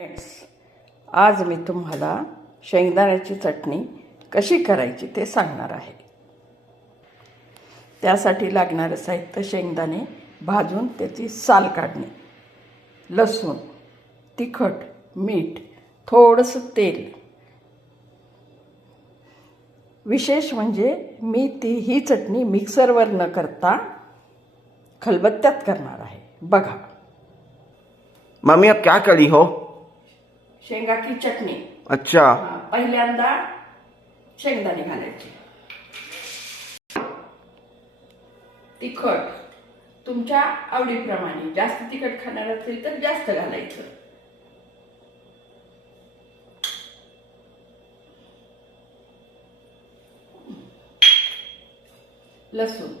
Friends, आज मी तुम्हाला शेंगदाण्याची चटणी कशी करायची ते सांगणार आहे. त्यासाठी लागणारे साहित्य: शेंगदाणे भाजून त्याची साल काढणे, लसूण, तिखट, मीठ, थोडंसं तेल. विशेष म्हणजे मी ही चटणी मिक्सरवर न करता खलबत्त्यात करणार आहे. बघा. मम्मी अब क्या करी हो? शेंगा की चटणी. अच्छा. पहिल्यांदा शेंगदाणे घालायचे, तिखट तुमच्या आवडीप्रमाणे. जास्त तिखट खाणार असेल तर जास्त घालायचं. लसूण,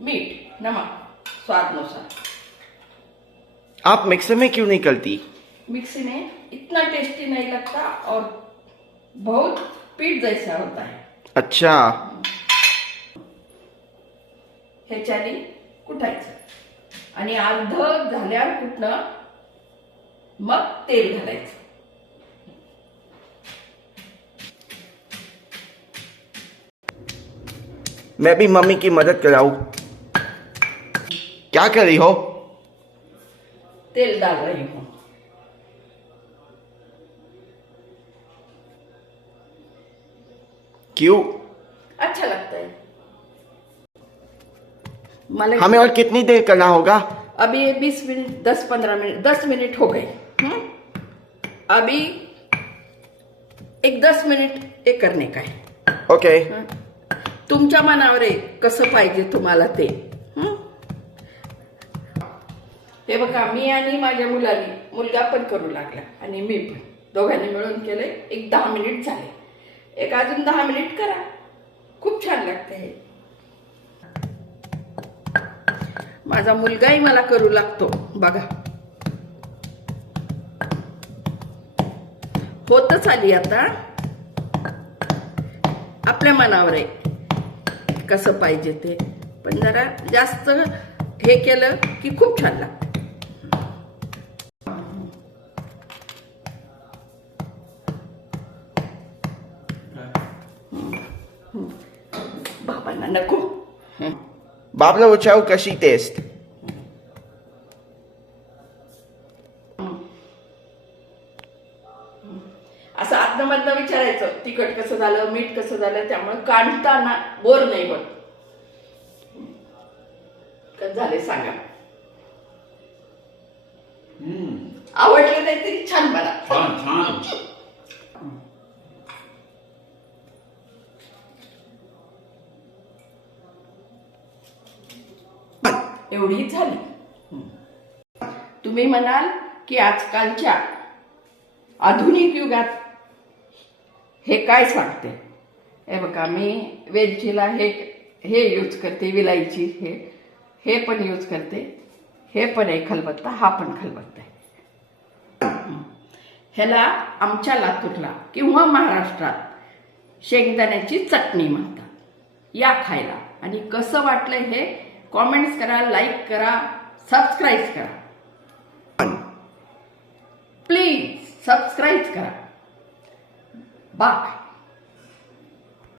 मीठ, नमक स्वादानुसार. आप मिक्सर में क्यों नहीं करती? मिक्सी में इतना टेस्टी नहीं लगता और बहुत पीठ जैसा होता है. अच्छा. ह्याच्याने कुटायचं आणि अर्ध झाल्यावर कुटणं, मग तेल घालायचं. मैं भी मम्मी की मदद कराऊं. क्या कर रही हो? तेल डाल रही हूँ. क्यों? अच्छा लगता है. मला हमें और कितनी देर करना होगा? अभी 20 मिनट, 10-15 मिनट, 10 मिनट हो गए. अभी एक 10 मिनिट हे करणे काय. ओके. तुमच्या मनावर आहे कसं पाहिजे तुम्हाला ते. हे बघा, मी आणि माझ्या मुलगा पण करू लागला आणि मी पण, दोघांनी मिळून केले. एक 10 मिनिट झाले. एक अजून 10 मिनिट करा. खूप छान लागते हे. माझा मुलगाही मला करू लागतो. बघा, होतच आली आता. आपल्या मनावर आहे कसं पाहिजे ते, पण जरा जास्त हे केलं की खूप छान लागतं. बाबांना नको. बाबला विचारू कशी टेस्ट. असं आतमधनं विचारायचं, तिखट कसं झालं, मीठ कसं झालं. त्यामुळे काढताना बोर नाही होत. कसं झाले सांगा. आवडलं नाही तरी छान बना. एवढी झाली. तुम्ही म्हणाल की आजकालच्या आधुनिक युगात हे काय सांगते. हे बघा, मी वेलचीला हे यूज करते, विलायची हे पण यूज करते. हे पण आहे खलबत्ता, हा पण खलबत्ता आहे. ह्याला आमच्या लातूरला किंवा महाराष्ट्रात शेंगदाण्याची चटणी म्हणतात. या खायला. आणि कसं वाटलं हे कॉमेंट्स करा, लाईक करा, सबस्क्राईब करा. प्लीज सबस्क्राईब करा. बाय.